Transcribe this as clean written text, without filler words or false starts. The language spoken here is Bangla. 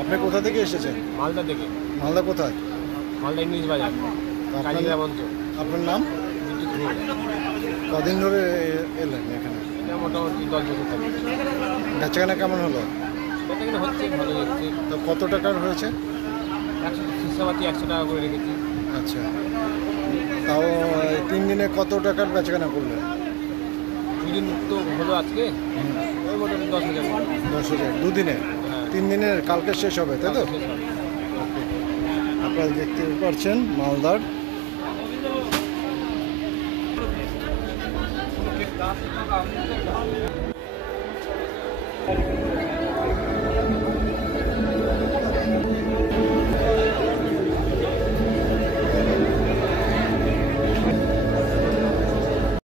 আপনি কোথা থেকে এসেছেন? মালদা থেকে। মালদা কোথায়? মালদা ইংলিশ বাজার, কালীগ্রাম অঞ্চল। আপনার নাম? কদিন ধরে এলেন এখানে? এটা মোটামুটি 10 বছর থাকে। বেচাকেনা কেমন হলো? এটা হচ্ছে ভালো হচ্ছে। তো কত টাকার হয়েছে? 100 খিসাবাতি 100 টাকা করে রেখেছি। আচ্ছা, তাও 3 দিনে কত টাকার বেচাকেনা করলেন? 2 দিন তো হলো আজকে, ওই মোটামুটি 10,000। 10,000 দুদিনে? হ্যাঁ। 3 দিনের কালকে শেষ হবে, তাই তো? শেষ হবে। ওকে, আপনারা দেখতে পাচ্ছেন মালদার Thank you.